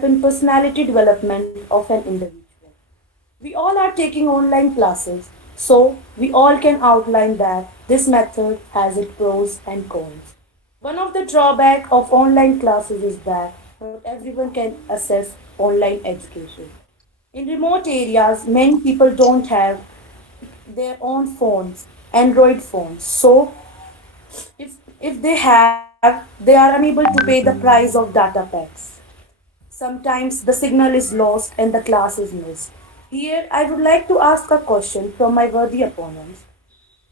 help in personality development of an individual. We all are taking online classes, so we all can outline that this method has its pros and cons. One of the drawbacks of online classes is that not everyone can access online education. In remote areas, many people don't have their own phones, Android phones. So if they have, they are unable to pay the price of data packs. Sometimes the signal is lost and the class is missed. Here, I would like to ask a question from my worthy opponents.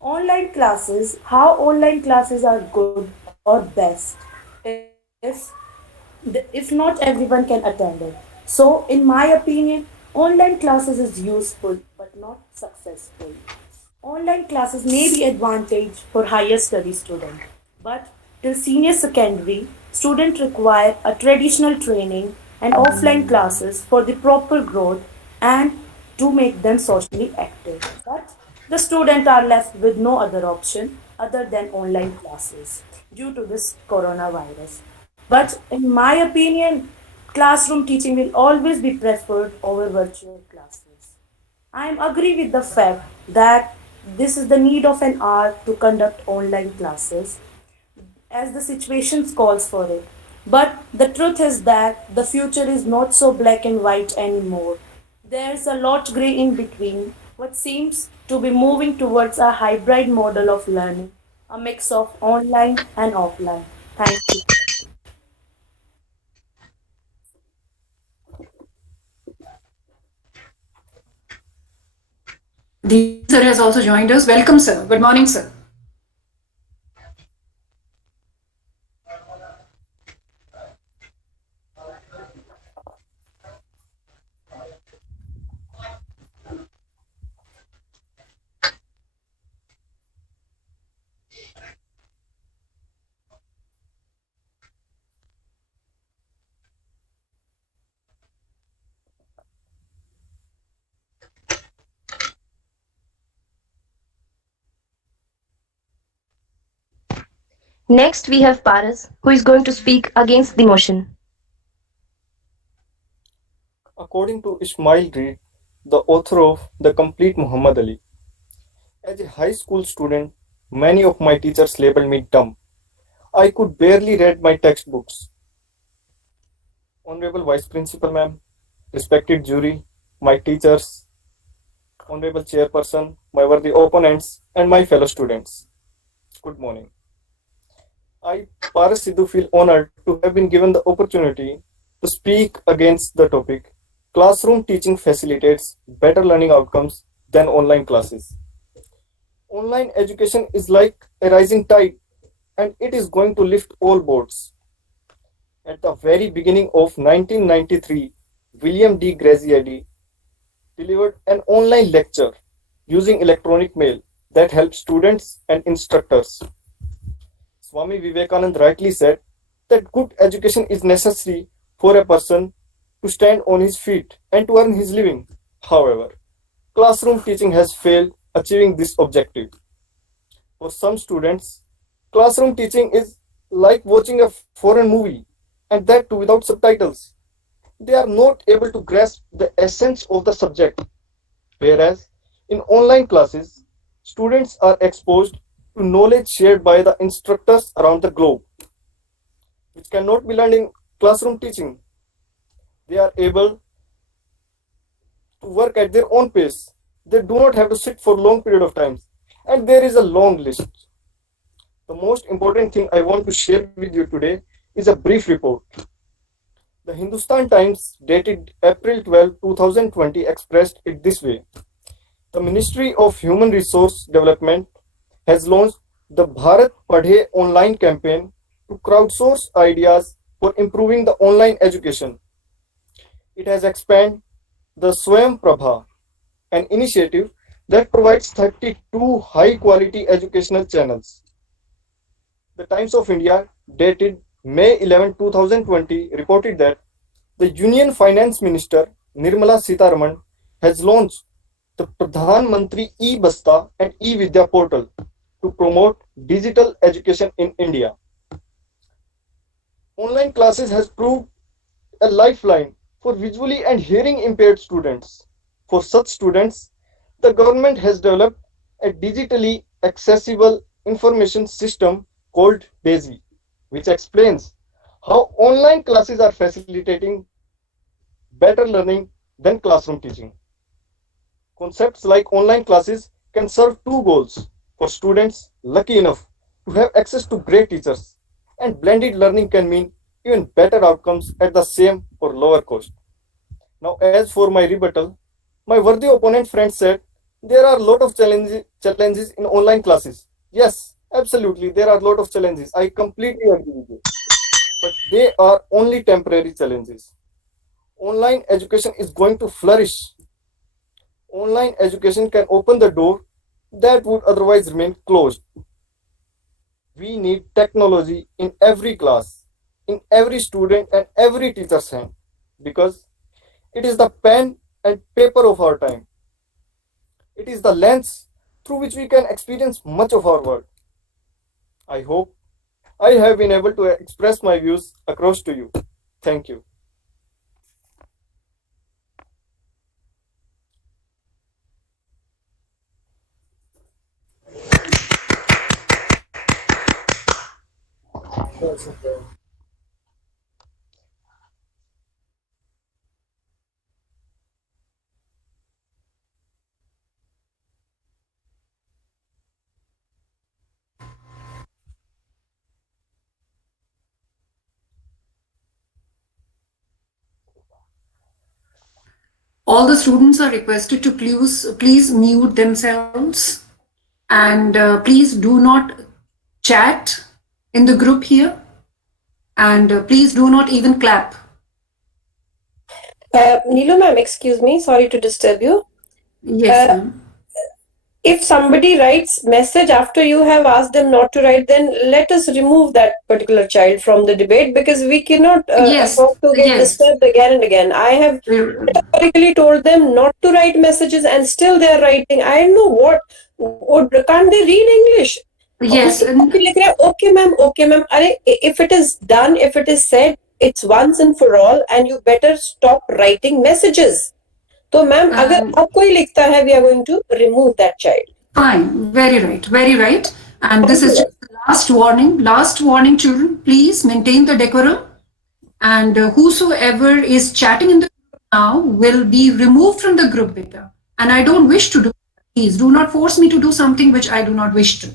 Online classes, how online classes are good or best if not everyone can attend it. So, in my opinion, online classes is useful but not successful. Online classes may be advantage for higher study student, but till senior secondary, students require a traditional training and offline classes for the proper growth and to make them socially active. But the students are left with no other option other than online classes due to this coronavirus. But in my opinion, classroom teaching will always be preferred over virtual classes. I am agree with the fact that this is the need of an hour to conduct online classes as the situations calls for it. But the truth is that the future is not so black and white anymore. There's a lot gray in between, what seems to be moving towards a hybrid model of learning, a mix of online and offline. Thank you. Deepti sir has also joined us. Welcome, sir. Good morning, sir. Next, we have Paras, who is going to speak against the motion. According to Ismail Reed, the author of The Complete Muhammad Ali, as a high school student, many of my teachers labeled me dumb. I could barely read my textbooks. Honorable Vice Principal Ma'am, respected jury, my teachers, Honorable Chairperson, my worthy opponents, and my fellow students. Good morning. I, Paras Sidhu, feel honored to have been given the opportunity to speak against the topic. Classroom teaching facilitates better learning outcomes than online classes. Online education is like a rising tide and it is going to lift all boats. At the very beginning of 1993, William D. Graziadi delivered an online lecture using electronic mail that helped students and instructors. Swami Vivekananda rightly said that good education is necessary for a person to stand on his feet and to earn his living. However, classroom teaching has failed achieving this objective. For some students, classroom teaching is like watching a foreign movie, and that too without subtitles. They are not able to grasp the essence of the subject. Whereas in online classes, students are exposed to knowledge shared by the instructors around the globe, which cannot be learned in classroom teaching. They are able to work at their own pace. They do not have to sit for long period of time. And there is a long list. The most important thing I want to share with you today is a brief report. The Hindustan Times dated April 12, 2020 expressed it this way. The Ministry of Human Resource Development has launched the Bharat Padhe online campaign to crowdsource ideas for improving the online education. It has expanded the Swayam Prabha, an initiative that provides 32 high-quality educational channels. The Times of India, dated May 11, 2020, reported that the Union Finance Minister Nirmala Sitharaman has launched the Pradhan Mantri e-Basta and e-Vidya portal to promote digital education in India. Online classes has proved a lifeline for visually and hearing impaired students. For such students, the government has developed a digitally accessible information system called DAISY, which explains how online classes are facilitating better learning than classroom teaching. Concepts like online classes can serve two goals for students lucky enough to have access to great teachers, and blended learning can mean even better outcomes at the same or lower cost. Now, as for my rebuttal, my worthy opponent friend said there are a lot of challenges in online classes. Yes, absolutely, there are a lot of challenges. I completely agree with you. But they are only temporary challenges. Online education is going to flourish. Online education can open the door that would otherwise remain closed. We need technology in every class, in every student and every teacher's hand, because it is the pen and paper of our time. It is the lens through which we can experience much of our world. I hope I have been able to express my views across to you. Thank you. All the students are requested to please mute themselves, and please do not chat in the group here, and please do not even clap. Neelu ma'am, excuse me, sorry to disturb you. Yes, Uh, ma'am. if somebody writes message after you have asked them not to write, then let us remove that particular child from the debate, because we cannot Yes, afford to get yes. disturbed again and again. I have categorically told them not to write messages and still they are writing. I don't know what can't they read English? Yes, Okay, लिख रहे हैं, okay ma'am. अरे, if it is done, if it is said, it's once and for all, and you better stop writing messages. तो ma'am अगर आपको ही लिखता है, we are going to remove that child. fine, very right, very right. And this is just the last warning, children. Please maintain the decorum. And whosoever is chatting in the group now will be removed from the group, beta. And I don't wish to do that. Please do not force me to do something which I do not wish to.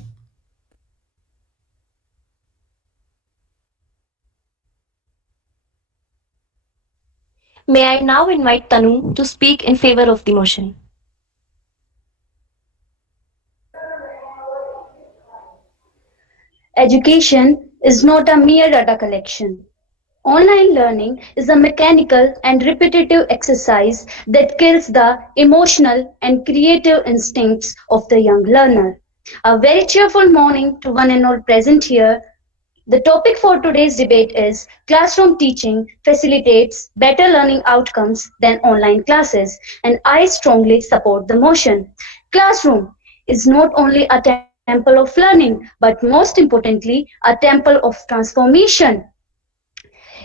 May I now invite Tanu to speak in favor of the motion? Education is not a mere data collection. Online learning is a mechanical and repetitive exercise that kills the emotional and creative instincts of the young learner. A very cheerful morning to one and all present here. The topic for today's debate is classroom teaching facilitates better learning outcomes than online classes, and I strongly support the motion. Classroom is not only a temple of learning, but most importantly, a temple of transformation.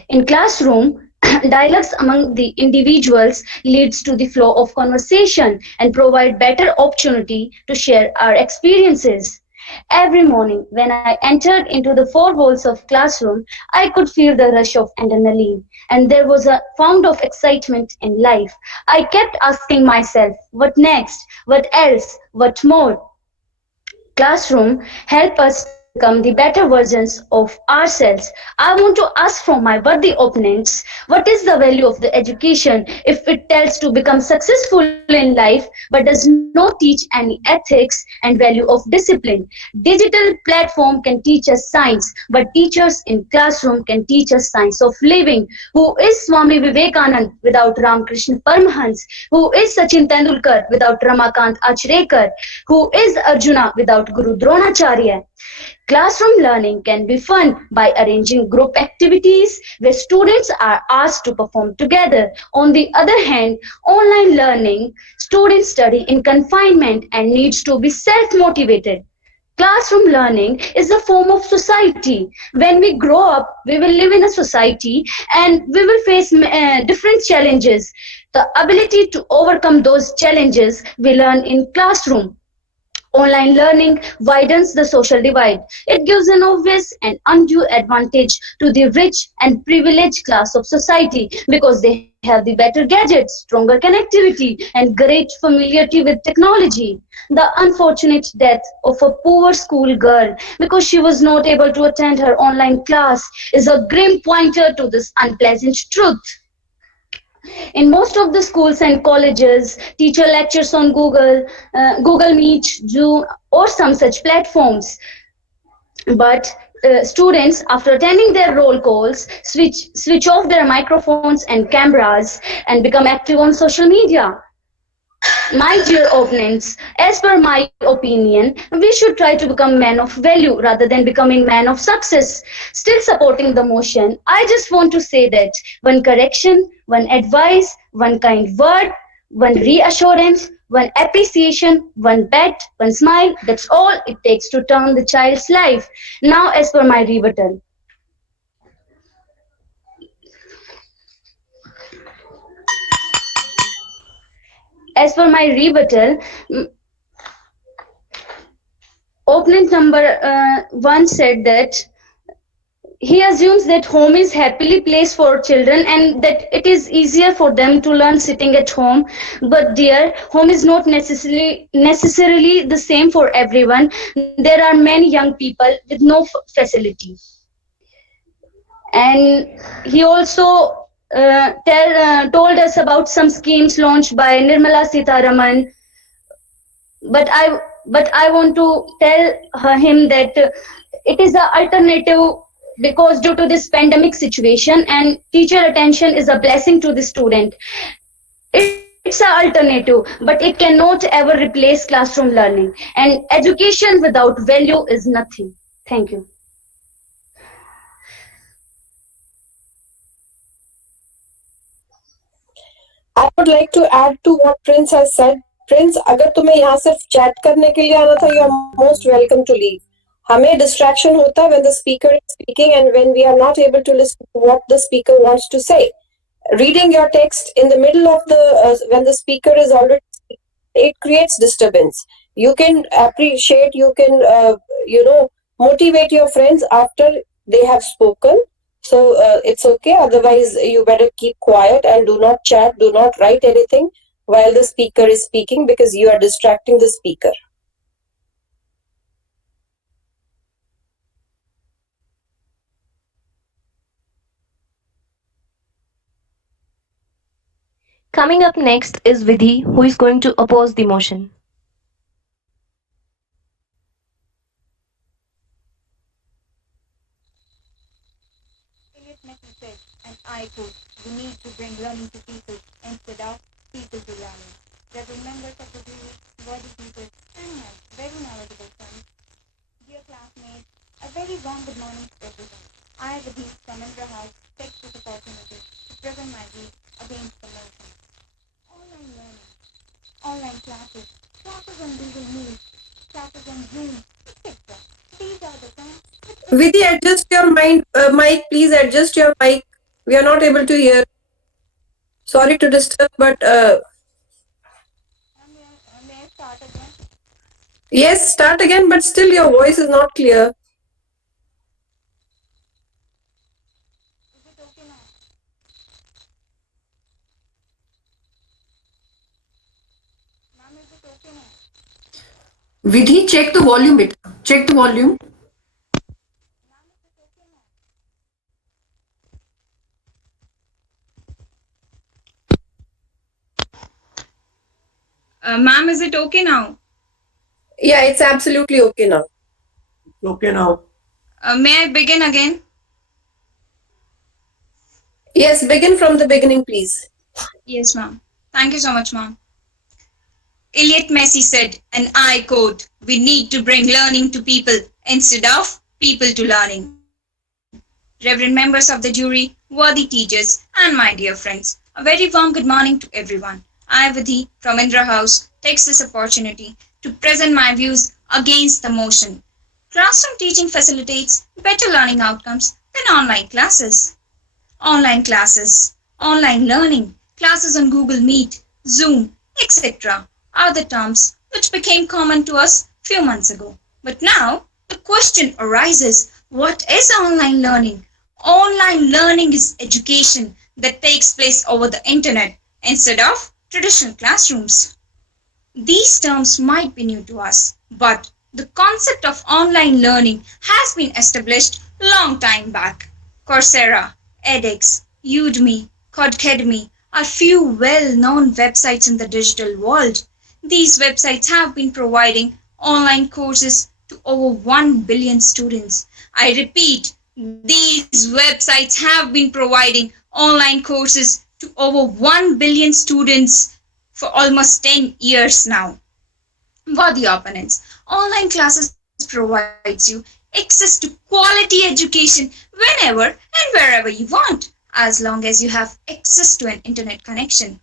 In classroom, dialogues among the individuals leads to the flow of conversation and provide better opportunity to share our experiences. Every morning when I entered into the four walls of classroom, I could feel the rush of adrenaline and there was a fount of excitement in life. I kept asking myself, what next? What else? What more? Classroom help us to become the better versions of ourselves. I want to ask from my worthy opponents, what is the value of the education if it tells to become successful in life but does not teach any ethics and value of discipline? Digital platform can teach us science, but teachers in classroom can teach us science of living. Who is Swami Vivekanand without Ramakrishna Paramahansa? Who is Sachin Tendulkar without Ramakant Achrekar? Who is Arjuna without Guru Dronacharya? Classroom learning can be fun by arranging group activities where students are asked to perform together. On the other hand, online learning, students study in confinement and needs to be self-motivated. Classroom learning is a form of society. When we grow up, we will live in a society and we will face different challenges. The ability to overcome those challenges we learn in classroom. Online learning widens the social divide. It gives an obvious and undue advantage to the rich and privileged class of society because they have the better gadgets, stronger connectivity, and great familiarity with technology. The unfortunate death of a poor school girl because she was not able to attend her online class is a grim pointer to this unpleasant truth. In most of the schools and colleges, teacher lectures on Google Meet, Zoom, or some such platforms. But students, after attending their roll calls, switch off their microphones and cameras and become active on social media. My dear opponents, as per my opinion, we should try to become men of value rather than becoming men of success. Still supporting the motion, I just want to say that one correction, one advice, one kind word, one reassurance, one appreciation, one bet, one smile, that's all it takes to turn the child's life. Now, as per my rebuttal. As per my rebuttal, opponent number one said that he assumes that home is happily place for children and that it is easier for them to learn sitting at home. But dear, home is not necessarily the same for everyone. There are many young people with no facility. And he also told us about some schemes launched by Nirmala Sitharaman. But I want to tell him that it is an alternative because due to this pandemic situation and teacher attention is a blessing to the student. It's an alternative, but it cannot ever replace classroom learning. And education without value is nothing. Thank you. I would like to add to what Prince has said. Prince, अगर तुम्हें यहाँ सिर्फ chat करने के लिए आना था, you are most welcome to leave. हमें distraction होता है when the speaker is speaking and when we are not able to listen to what the speaker wants to say. Reading your text in the middle of the when the speaker is already speaking, it creates disturbance. You can appreciate, you can motivate your friends after they have spoken. So it's okay. Otherwise, you better keep quiet and do not chat, do not write anything while the speaker is speaking because you are distracting the speaker. Coming up next is Vidhi, who is going to oppose the motion. Said, and I quote, we need to bring learning to people instead of people to learning. Reverend members of the jury, worthy teachers, and my very knowledgeable friends. Dear classmates, a very warm good morning to everyone. I, Vidhi from Indra House, take this opportunity to present my views against the motion. Online learning, online classes, classes on Google Meet, classes on Zoom, etc. These are the terms. Vidhi, adjust your mic. Please adjust your mic. We are not able to hear. Sorry to disturb, but May I start again? yes, start again. But still, your voice is not clear. Is it okay now? Ma'am, is it okay now? Vidhi, check the volume bit. Check the volume. Ma'am, is it okay now? Yeah, it's absolutely okay now. Okay now. May I begin again? Yes, begin from the beginning, please. Yes, ma'am. Thank you so much, ma'am. Eliot Messi said, and I quote, we need to bring learning to people instead of people to learning. Reverend members of the jury, worthy teachers, and my dear friends, a very warm good morning to everyone. I, Vidhi from Indra House, takes this opportunity to present my views against the motion. Classroom teaching facilitates better learning outcomes than online classes. Online classes, online learning, classes on Google Meet, Zoom, etc. are the terms which became common to us few months ago. But now the question arises, what is online learning? Online learning is education that takes place over the internet instead of traditional classrooms. These terms might be new to us, but the concept of online learning has been established long time back. Coursera, edX, Udemy, KHEDE are few well-known websites in the digital world. These websites have been providing online courses to over 1 billion students. I repeat, these websites have been providing online courses to over 1 billion students for almost 10 years now. For the opponents, online classes provides you access to quality education whenever and wherever you want, as long as you have access to an internet connection.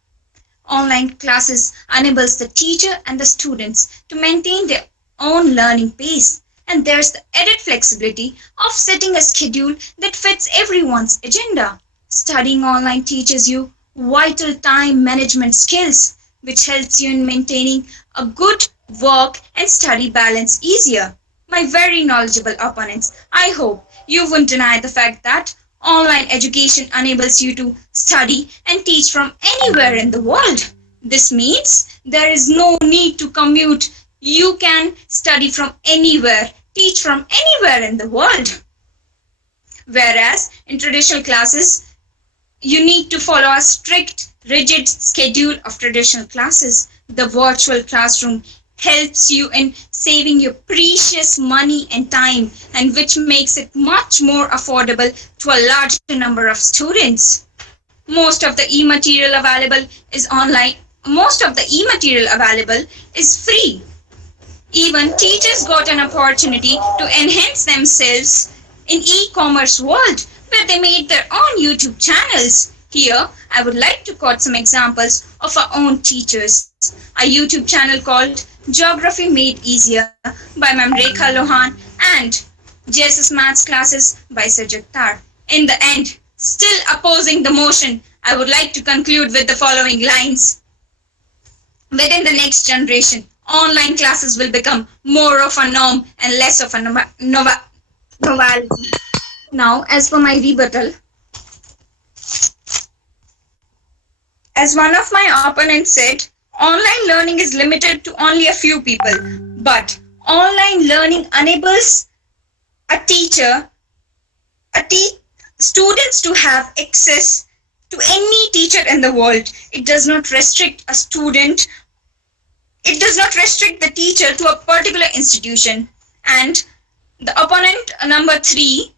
Online classes enables the teacher and the students to maintain their own learning pace, and there's the added flexibility of setting a schedule that fits everyone's agenda. Studying online teaches you vital time management skills, which helps you in maintaining a good work and study balance easier. My very knowledgeable opponents, I hope you won't deny the fact that online education enables you to study and teach from anywhere in the world. This means there is no need to commute. You can study from anywhere, teach from anywhere in the world. Whereas in traditional classes, you need to follow a strict, rigid schedule of traditional classes. The virtual classroom helps you in saving your precious money and time, and which makes it much more affordable to a larger number of students. Most of the e-material available is online. Most of the e-material available is free. Even teachers got an opportunity to enhance themselves in e-commerce world where they made their own YouTube channels. Here, I would like to quote some examples of our own teachers. A YouTube channel called Geography Made Easier by Ma'am Rekha Lohan and JSS Maths Classes by Sir Jagtar. In the end, still opposing the motion, I would like to conclude with the following lines. Within the next generation, online classes will become more of a norm and less of a novelty. Now, as for my rebuttal, as one of my opponents said, online learning is limited to only a few people, but online learning enables a teacher, students to have access to any teacher in the world. It does not restrict a student. It does not restrict the teacher to a particular institution. And the opponent number 3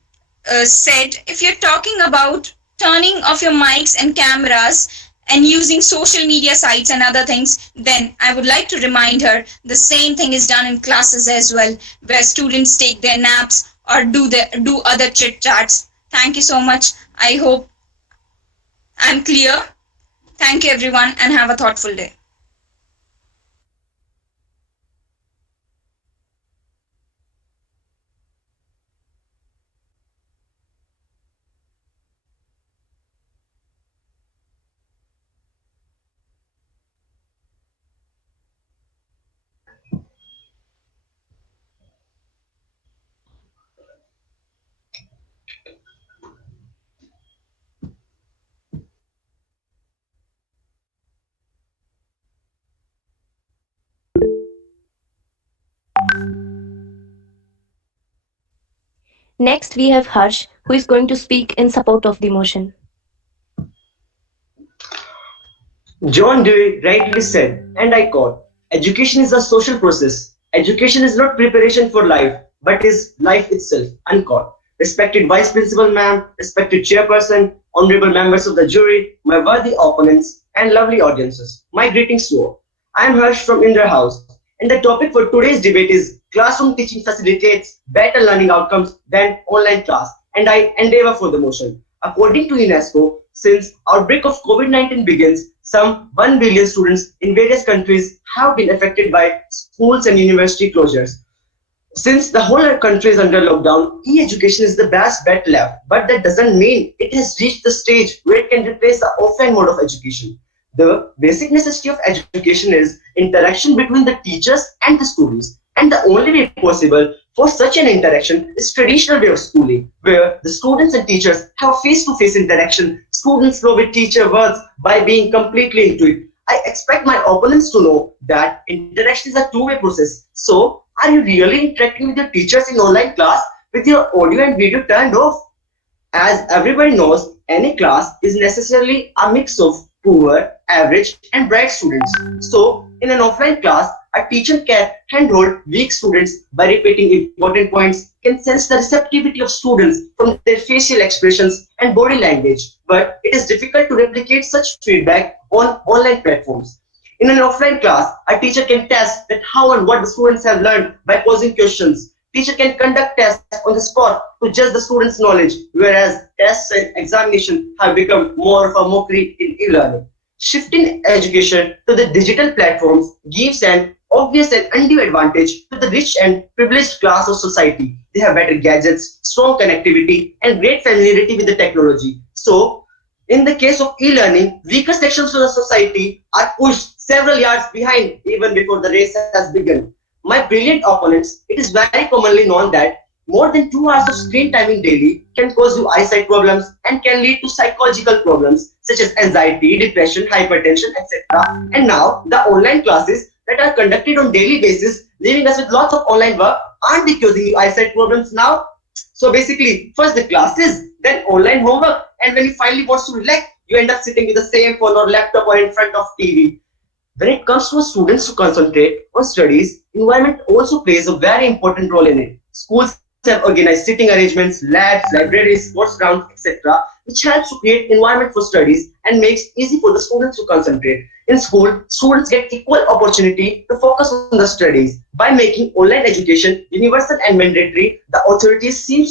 said, if you're talking about turning off your mics and cameras and using social media sites and other things, then I would like to remind her the same thing is done in classes as well, where students take their naps or do other chit chats. Thank you so much. I hope I'm clear. Thank you everyone and have a thoughtful day. Next, we have Harsh, who is going to speak in support of the motion. John Dewey rightly said, and I quote, education is a social process. Education is not preparation for life, but is life itself, unquote. Respected Vice Principal Ma'am, respected Chairperson, honorable members of the jury, my worthy opponents, and lovely audiences, my greetings to all. I am Harsh from Indra House, and the topic for today's debate is classroom teaching facilitates better learning outcomes than online class, and I endeavor for the motion. According to UNESCO, since outbreak of COVID-19 begins, some 1 billion students in various countries have been affected by schools and university closures. Since the whole country is under lockdown, e-education is the best bet left, but that doesn't mean it has reached the stage where it can replace the offline mode of education. The basic necessity of education is interaction between the teachers and the students, and the only way possible for such an interaction is traditional way of schooling, where the students and teachers have face-to-face interaction. Students flow with teacher words by being completely into it. I expect my opponents to know that interaction is a two-way process. So, are you really interacting with your teachers in online class with your audio and video turned off? As everybody knows, any class is necessarily a mix of poor, average, and bright students. So, in an offline class, a teacher can handhold weak students by repeating important points, can sense the receptivity of students from their facial expressions and body language. But it is difficult to replicate such feedback on online platforms. In an offline class, a teacher can test that how and what the students have learned by posing questions. Teacher can conduct tests on the spot to judge the students' knowledge, whereas tests and examination have become more of a mockery in e-learning. Shifting education to the digital platforms gives an obvious and undue advantage to the rich and privileged class of society. They have better gadgets, strong connectivity, and great familiarity with the technology. So, in the case of e-learning, weaker sections of the society are pushed several yards behind even before the race has begun. My brilliant opponents, it is very commonly known that more than 2 hours of screen timing daily can cause you eyesight problems and can lead to psychological problems such as anxiety, depression, hypertension, etc. And now the online classes that are conducted on daily basis, leaving us with lots of online work, aren't they causing you eyesight problems now? So basically, first the classes, then online homework, and when you finally want to relax, you end up sitting with the same phone or laptop or in front of TV. When it comes to students to concentrate on studies, environment also plays a very important role in it. Schools have organized sitting arrangements, labs, libraries, sports grounds, etc., which helps to create environment for studies and makes easy for the students to concentrate. In school, students get equal opportunity to focus on the studies. By making online education universal and mandatory, the authorities seem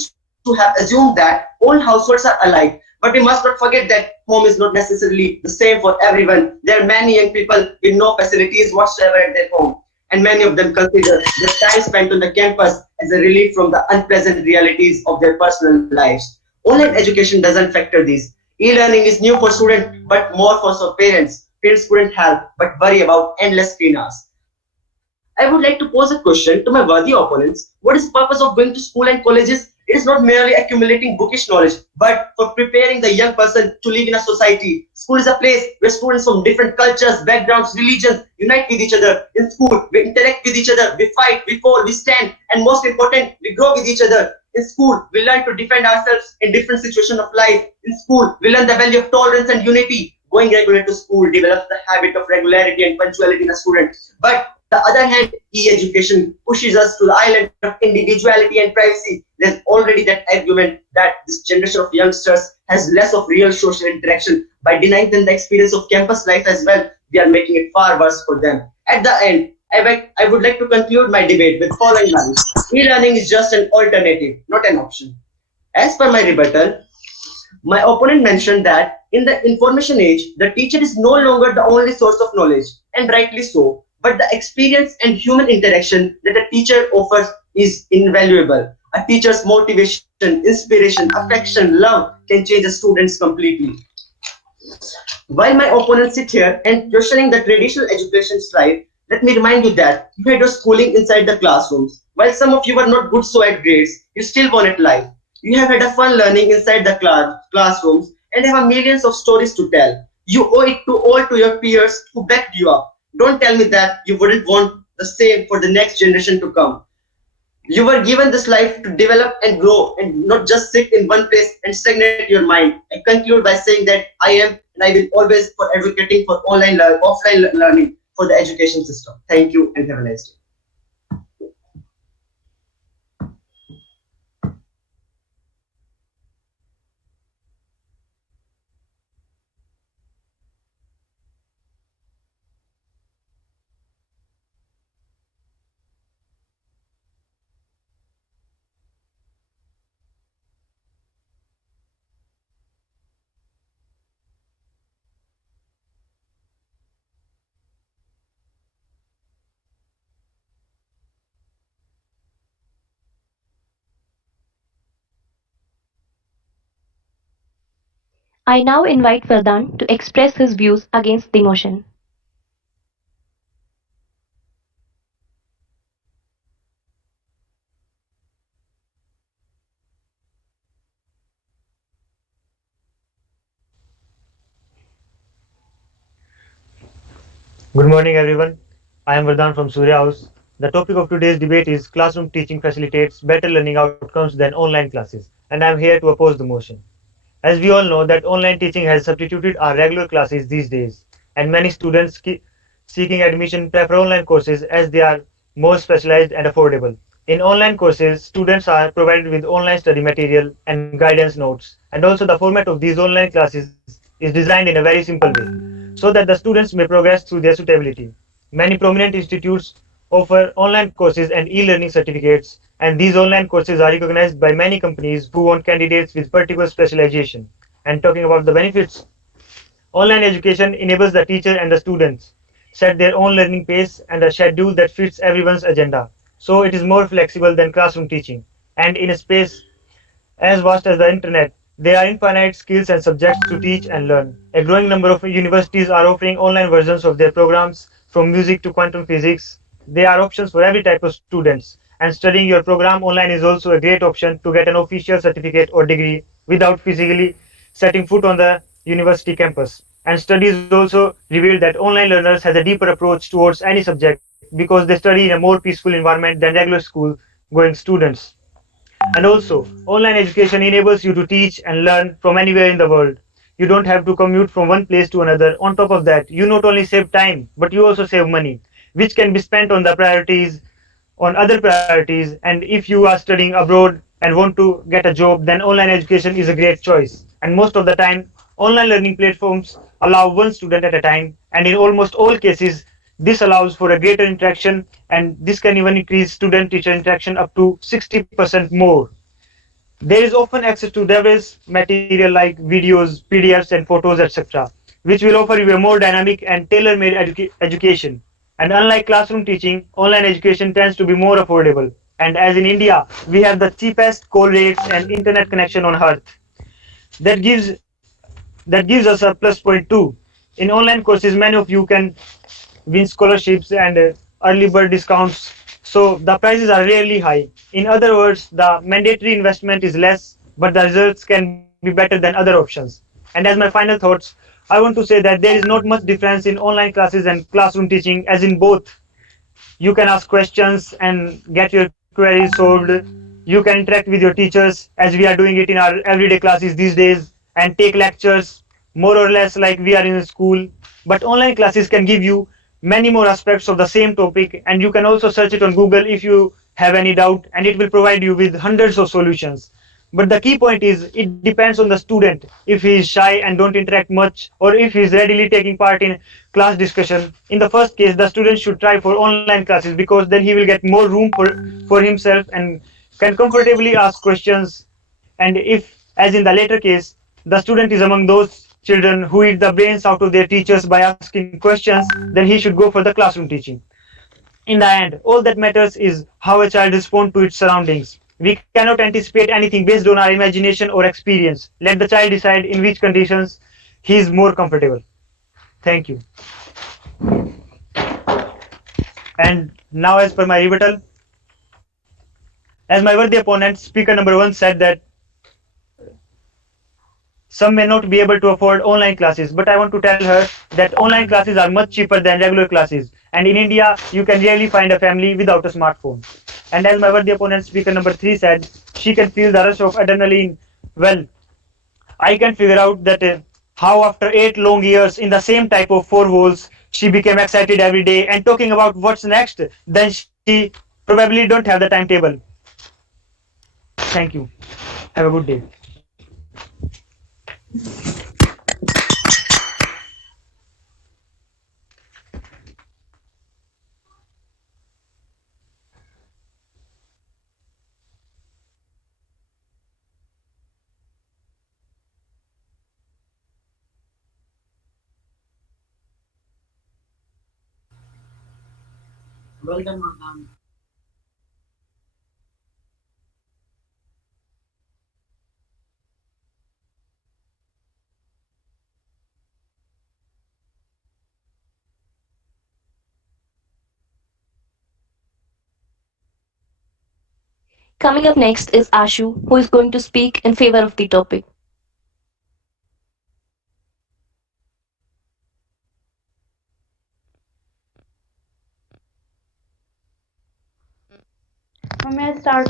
to have assumed that all households are alike. But we must not forget that home is not necessarily the same for everyone. There are many young people with no facilities whatsoever at their home, and many of them consider the time spent on the campus as a relief from the unpleasant realities of their personal lives. Online education doesn't factor these. E-learning is new for students, but more for some parents. Parents couldn't help but worry about endless screen hours. I would like to pose a question to my worthy opponents. What is the purpose of going to school and colleges? It is not merely accumulating bookish knowledge, but for preparing the young person to live in a society. School is a place where students from different cultures, backgrounds, religions unite with each other. In school, we interact with each other, we fight, we fall, we stand, and most important, we grow with each other. In school, we learn to defend ourselves in different situations of life. In school, we learn the value of tolerance and unity. Going regular to school develops the habit of regularity and punctuality in a student. But on the other hand, e-education pushes us to the island of individuality and privacy. There's already that argument that this generation of youngsters has less of real social interaction. By denying them the experience of campus life as well, we are making it far worse for them. At the end, I would like to conclude my debate with following lines. E-learning is just an alternative, not an option. As per my rebuttal, my opponent mentioned that in the information age, the teacher is no longer the only source of knowledge, and rightly so, but the experience and human interaction that a teacher offers is invaluable. A teacher's motivation, inspiration, affection, love can change a student's completely. While my opponents sit here and questioning the traditional education style, let me remind you that you had your schooling inside the classrooms. While some of you were not good so at grades, you still wanted life. You have had a fun learning inside the classrooms and have millions of stories to tell. You owe it to all to your peers who backed you up. Don't tell me that you wouldn't want the same for the next generation to come. You were given this life to develop and grow and not just sit in one place and stagnate your mind. I conclude by saying that I am and I will always for advocating for offline learning for the education system. Thank you and have a nice day. I now invite Vardaan to express his views against the motion. Good morning, everyone. I am Vardaan from Surya House. The topic of today's debate is classroom teaching facilitates better learning outcomes than online classes, and I am here to oppose the motion. As we all know that online teaching has substituted our regular classes these days, and many students seeking admission prefer online courses as they are more specialized and affordable. In online courses, students are provided with online study material and guidance notes, and also the format of these online classes is designed in a very simple way so that the students may progress through their suitability. Many prominent institutes offer online courses and e-learning certificates, and these online courses are recognized by many companies who want candidates with particular specialization. And talking about the benefits, online education enables the teacher and the students set their own learning pace and a schedule that fits everyone's agenda. So it is more flexible than classroom teaching. And in a space as vast as the internet, there are infinite skills and subjects to teach and learn. A growing number of universities are offering online versions of their programs, from music to quantum physics. There are options for every type of students. And studying your program online is also a great option to get an official certificate or degree without physically setting foot on the university campus. And studies also reveal that online learners has a deeper approach towards any subject because they study in a more peaceful environment than regular school going students. And also, online education enables you to teach and learn from anywhere in the world. You don't have to commute from one place to another. On top of that, you not only save time, but you also save money, which can be spent on the priorities, on other priorities. And if you are studying abroad and want to get a job, then online education is a great choice. And most of the time, online learning platforms allow one student at a time. And in almost all cases, this allows for a greater interaction, and this can even increase student teacher interaction up to 60% more. There is often access to diverse material like videos, PDFs, and photos, etc., which will offer you a more dynamic and tailor made education. And unlike classroom teaching, online education tends to be more affordable. And as in India, we have the cheapest call rates and internet connection on earth. That gives that gives us a plus point too. In online courses, many of you can win scholarships and early bird discounts. So the prices are really high. In other words, the mandatory investment is less, but the results can be better than other options. And as my final thoughts, I want to say that there is not much difference in online classes and classroom teaching, as in both you can ask questions and get your queries solved. You can interact with your teachers as we are doing it in our everyday classes these days and take lectures more or less like we are in a school. But online classes can give you many more aspects of the same topic, and you can also search it on Google if you have any doubt, and it will provide you with hundreds of solutions. But the key point is it depends on the student if he is shy and don't interact much, or if he is readily taking part in class discussion. In the first case, the student should try for online classes because then he will get more room for himself and can comfortably ask questions. And if, as in the later case, the student is among those children who eat the brains out of their teachers by asking questions, then he should go for the classroom teaching. In the end, all that matters is how a child responds to its surroundings. We cannot anticipate anything based on our imagination or experience. Let the child decide in which conditions he is more comfortable. Thank you. And now, as per my rebuttal, as my worthy opponent, speaker number one said that some may not be able to afford online classes, but I want to tell her that online classes are much cheaper than regular classes. And in India, you can rarely find a family without a smartphone. And as my worthy opponent, speaker number three said, she can feel the rush of adrenaline. Well, I can figure out that how after 8 long years in the same type of four walls, she became excited every day and talking about what's next. Then she probably don't have the timetable. Thank you. Have a good day. Well done, Vardaan. Coming up next is Ashu, who is going to speak in favor of the topic. May I start?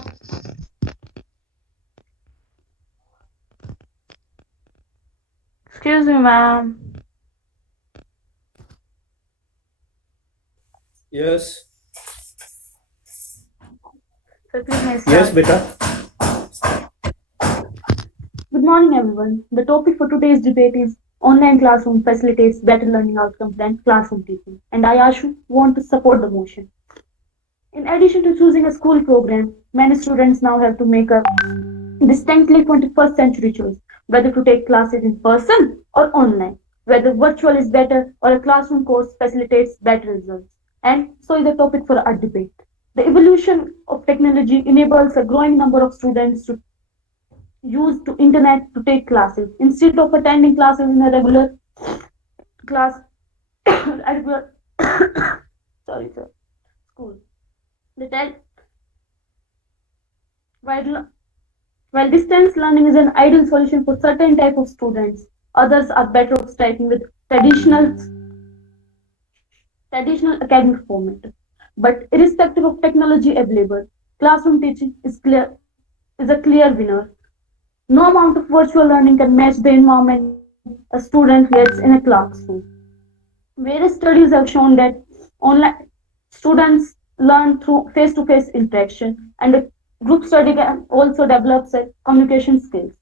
Excuse me, ma'am. Yes. So please may I Yes, start? beta. Good morning, everyone. The topic for today's debate is online classroom facilitates better learning outcomes than classroom teaching. And I, Ashu, want to support the motion. In addition to choosing a school program, many students now have to make a distinctly 21st century choice whether to take classes in person or online, whether virtual is better or a classroom course facilitates better results. And so is the topic for our debate. The evolution of technology enables a growing number of students to use to internet to take classes instead of attending classes in a regular class regular sorry sir school. The tel- while While distance learning is an ideal solution for certain type of students, others are better off sticking with traditional academic format. But irrespective of technology available, classroom teaching is a clear winner. No amount of virtual learning can match the environment a student gets in a classroom. Various studies have shown that online students learn through face-to-face interaction, and a group study can also develop communication skills.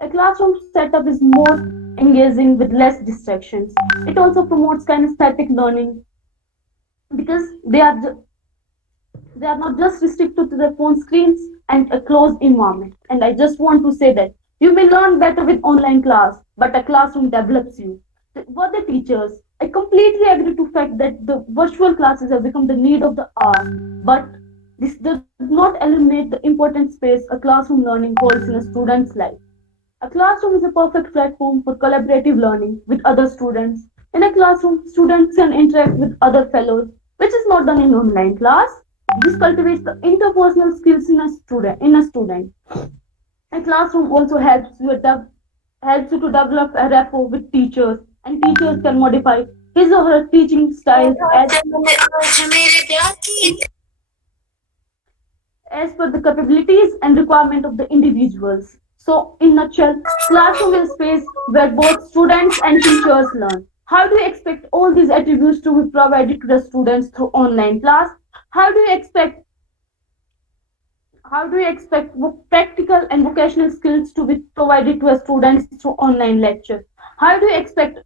A classroom setup is more engaging with less distractions. It also promotes kinesthetic learning because they are not just restricted to their phone screens and a closed environment. And I just want to say that you may learn better with online class, but a classroom develops you. For the teachers, I completely agree to the fact that the virtual classes have become the need of the hour, but this does not eliminate the important space a classroom learning holds in a student's life. A classroom is a perfect platform for collaborative learning with other students. In a classroom, students can interact with other fellows, which is not done in online class. This cultivates the interpersonal skills in a student. A classroom also helps you to develop a rapport with teachers, and teachers can modify his or her teaching style as per the capabilities and requirement of the individuals. So, in nutshell, classroom is a space where both students and teachers learn. How do you expect all these attributes to be provided to the students through online class? How do you expect practical and vocational skills to be provided to a students through online lecture? How do you expect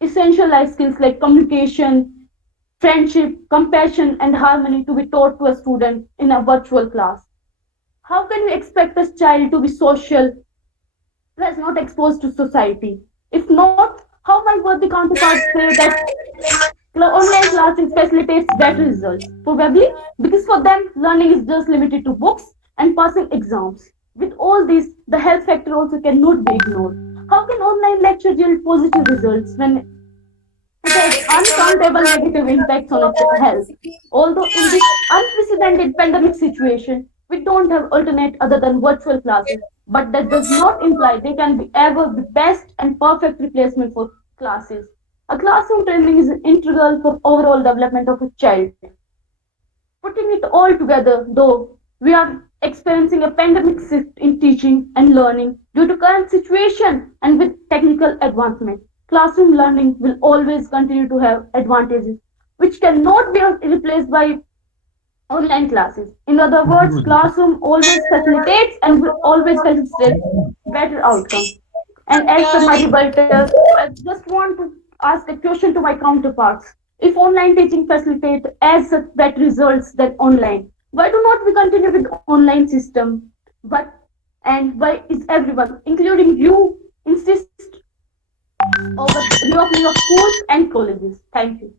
essential life skills like communication, friendship, compassion, and harmony to be taught to a student in a virtual class? How can we expect a child to be social who is not exposed to society? If not, how might worthy counterparts say that online classes facilitates better results? Probably because for them, learning is just limited to books and passing exams. With all this, the health factor also cannot be ignored. How can online lecture yield positive results when it has uncountable negative impacts on its health? Although in this unprecedented pandemic situation, we don't have alternate other than virtual classes, but that does not imply they can be ever the best and perfect replacement for classes. A classroom training is integral for overall development of a child. Putting it all together, though, we are experiencing a pandemic shift in teaching and learning due to current situation and with technical advancement. Classroom learning will always continue to have advantages which cannot be replaced by online classes. In other words, classroom always facilitates and will always facilitate better outcomes. And as per my rebuttal, I just want to ask a question to my counterparts. If online teaching facilitates as such better results than online, why do not we continue with online system? But and why is everyone, including you, insist over reopening of schools and colleges? Thank you.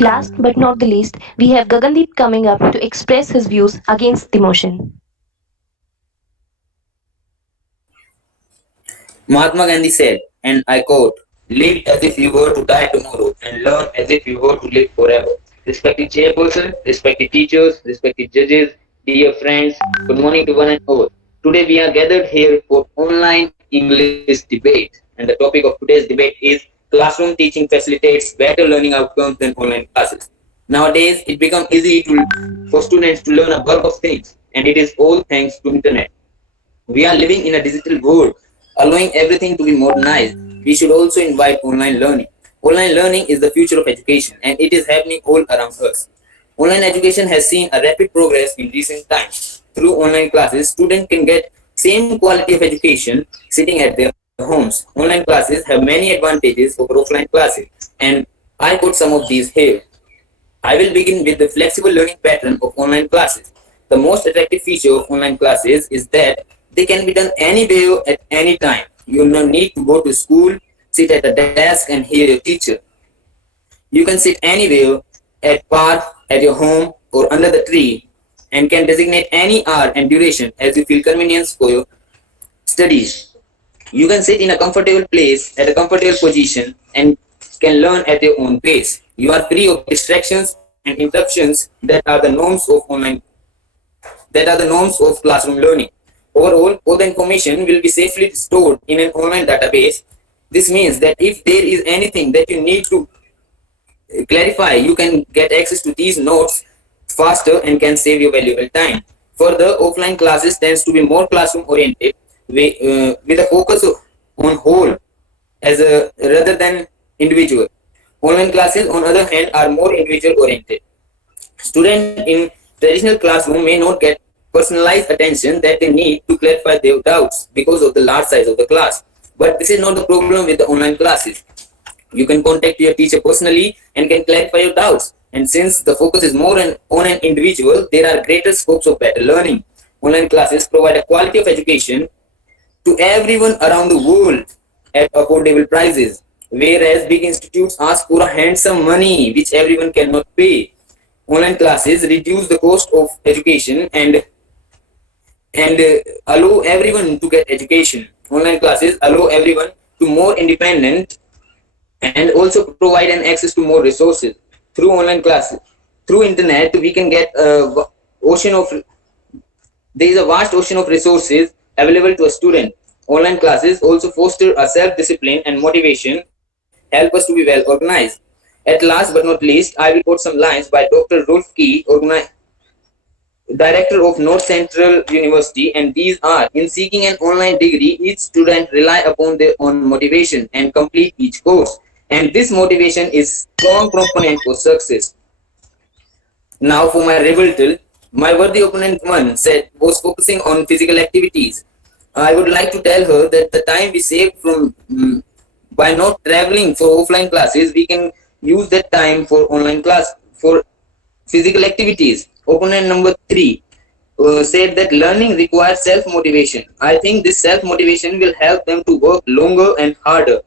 Last but not the least, we have Gagandeep coming up to express his views against the motion. Mahatma Gandhi said, and I quote, live as if you were to die tomorrow and learn as if you were to live forever. Respected chairperson, respected teachers, respected judges, dear friends, good morning to one and all. Today we are gathered here for online English debate, and the topic of today's debate is classroom teaching facilitates better learning outcomes than online classes. Nowadays, it becomes easy for students to learn a bulk of things, and it is all thanks to internet. We are living in a digital world, allowing everything to be modernized. We should also invite online learning. Online learning is the future of education, and it is happening all around us. Online education has seen a rapid progress in recent times. Through online classes, students can get same quality of education sitting at their homes. Online classes have many advantages over offline classes, and I put some of these here. I will begin with the flexible learning pattern of online classes. The most attractive feature of online classes is that they can be done anywhere at any time. You no need to go to school, sit at a desk and hear your teacher. You can sit anywhere, at park, at your home or under the tree, and can designate any hour and duration as you feel convenience for your studies. You can sit in a comfortable place at a comfortable position and can learn at your own pace. You are free of distractions and interruptions that are the norms of classroom learning. Overall, all the information will be safely stored in an online database. This means that if there is anything that you need to clarify, you can get access to these notes faster and can save you valuable time. Further, offline classes tends to be more classroom oriented with a focus on whole as a rather than individual. Online classes, on other hand, are more individual oriented. Students in traditional classroom may not get personalized attention that they need to clarify their doubts because of the large size of the class. But this is not the problem with the online classes. You can contact your teacher personally and can clarify your doubts. And since the focus is more on an individual, there are greater scopes of better learning. Online classes provide a quality of education to everyone around the world at affordable prices, whereas big institutes ask for a handsome money which everyone cannot pay. Online classes reduce the cost of education and allow everyone to get education. Online classes allow everyone to more independent and also provide an access to more resources. Through online classes, through internet, we can get ocean of there is a vast ocean of resources available to a student. Online classes also foster a self-discipline and motivation, help us to be well organized. At last but not least, I will quote some lines by Dr. Rolf Key, director of North Central University, and these are: in seeking an online degree, each student rely upon their own motivation and complete each course. And this motivation is strong component for success. Now for my rebuttal, my worthy opponent one said was focusing on physical activities. I would like to tell her that the time we save from by not traveling for offline classes, we can use that time for online class for physical activities. Opponent number three said that learning requires self-motivation. I think this self-motivation will help them to work longer and harder.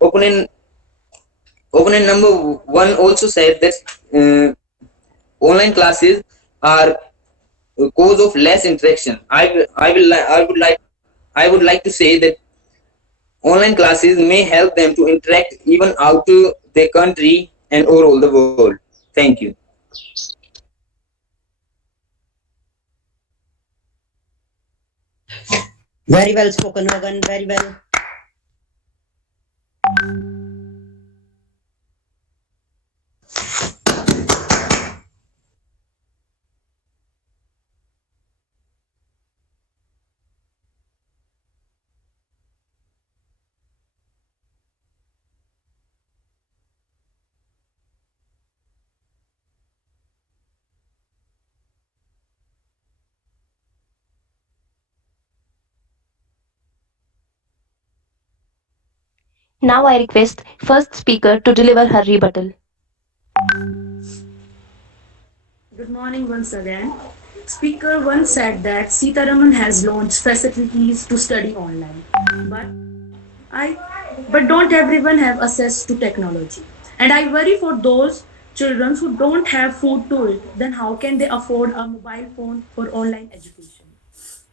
Opponent number one also said that online classes are a cause of less interaction. I would like to say that online classes may help them to interact even out to their country and overall the world. Thank you. Very well spoken, Hogan. Very well. Now I request first speaker to deliver her rebuttal. Good morning once again. Speaker once said that Sitaraman has launched facilities to study online. But I but don't everyone have access to technology? And I worry for those children who don't have food to eat, then how can they afford a mobile phone for online education?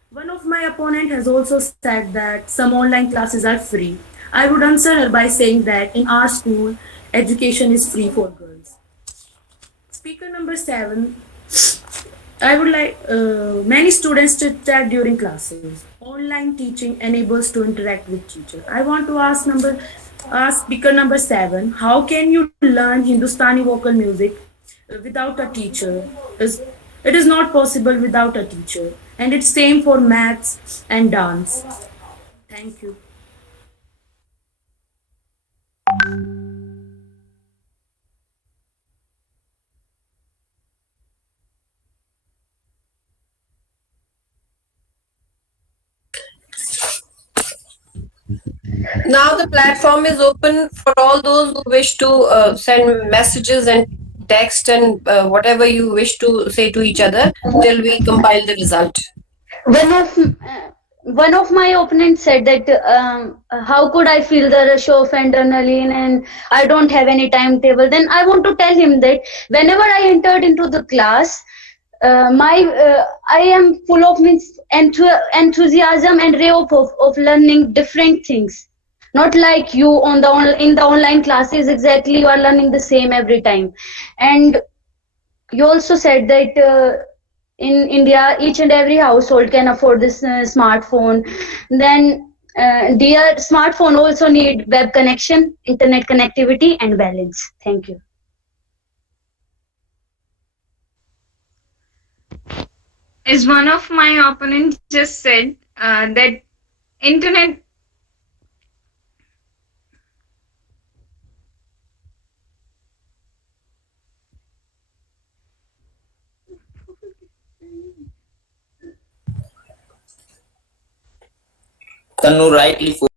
One of my opponent has also said that some online classes are free. I would answer her by saying that in our school, education is free for girls. Speaker number 7, I would like many students to chat during classes. Online teaching enables to interact with teacher. I want to ask speaker number 7, how can you learn Hindustani vocal music without a teacher? It is not possible without a teacher, and it's same for maths and dance. Thank you. Now the platform is open for all those who wish to send messages and text and whatever you wish to say to each other till we compile the result. One of one of my opponents said that how could I feel the rush of adrenaline and I don't have any timetable. Then I want to tell him that whenever I entered into the class, I am full of enthusiasm and ray of learning different things. Not like you in the online classes, exactly you are learning the same every time. And you also said that in India, each and every household can afford this smartphone. Then their smartphone also need web connection, internet connectivity, and balance. Thank you. As one of my opponents just said, that internet Tanu rightly